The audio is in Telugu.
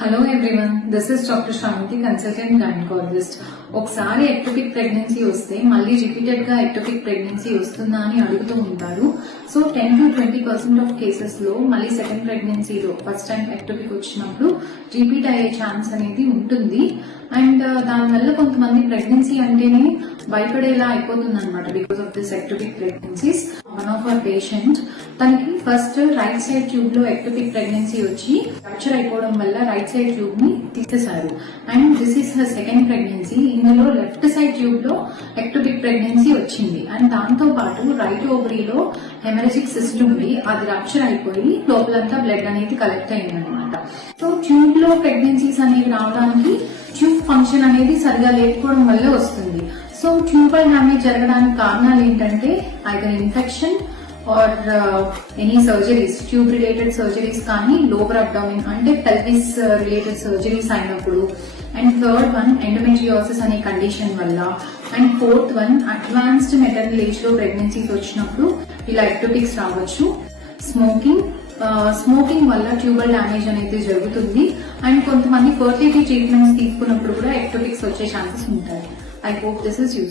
Hello everyone, this is doctor Sravanthi, consultant gynaecologist. ఒకసారి ఎక్టోపిక్ ప్రెగ్నెన్సీ వస్తే మళ్ళీ రిపీటెడ్ గా ఎక్టోపిక్ ప్రెగ్నెన్సీ వస్తుందా అని అడుగుతూ ఉంటారు. సో 10 to 20% ఆఫ్ కేసెస్ లో మళ్ళీ సెకండ్ ప్రెగ్నెన్సీలో ఫస్ట్ టైం ఎక్టోపిక్ వచ్చినప్పుడు రిపీట్ అయ్యే ఛాన్స్ అనేది ఉంటుంది. అండ్ దానివల్ల కొంతమంది ప్రెగ్నెన్సీ అంటేనే భయపడేలా అయిపోతుంది అనమాట because of this ectopic pregnancies. One of our patient, తనకి ఫస్ట్ రైట్ సైడ్ ట్యూబ్ లో ఎక్టోపిక్ ప్రెగ్నెన్సీ వచ్చి రప్చర్ అయిపోవడం వల్ల రైట్ సైడ్ ట్యూబ్ ని తీసేశారు. And this is her second pregnancy. ఇందులో లెఫ్ట్ సైడ్ ట్యూబ్ లో ఎక్టోపిక్ ప్రెగ్నెన్సీ వచ్చింది. అండ్ దాంతో పాటు రైట్ ఓవరీలో హెమరేజిక్ సిస్ట్ ఉంది, అది రప్చర్ అయిపోయి లోపలంతా బ్లడ్ అనేది కలెక్ట్ అయింది అనమాట. సో ట్యూబ్ లో ప్రెగ్నెన్సీస్ అనేవి రావడానికి ట్యూబ్ ఫంక్షన్ అనేది సరిగా లేకపోవడం వల్ల వస్తుంది. సో ట్యూబల్ డ్యామేజ్ జరగడానికి కారణాలు ఏంటంటే either infection or any surgeries, tube related surgeries కానీ, లోవర్ అబ్డామిన్ అంటే పెల్విస్ రిలేటెడ్ సర్జరీస్ అయినప్పుడు. అండ్ థర్డ్ వన్ ఎండోమెట్రియోసిస్ అనే కండిషన్ వల్ల. And fourth one advanced maternal age లో ప్రెగ్నెన్సీస్ వచ్చినప్పుడు ఇలా ఎక్టోపిక్స్ రావచ్చు. స్మోకింగ్ వల్ల ట్యూబల్ డ్యామేజ్ అనేది జరుగుతుంది. అండ్ కొంతమంది ఫర్టిలిటీ ట్రీట్మెంట్స్ తీసుకున్నప్పుడు కూడా ఎక్టోపిక్స్ వచ్చే ఛాన్సెస్ ఉంటాయి. I hope this is useful.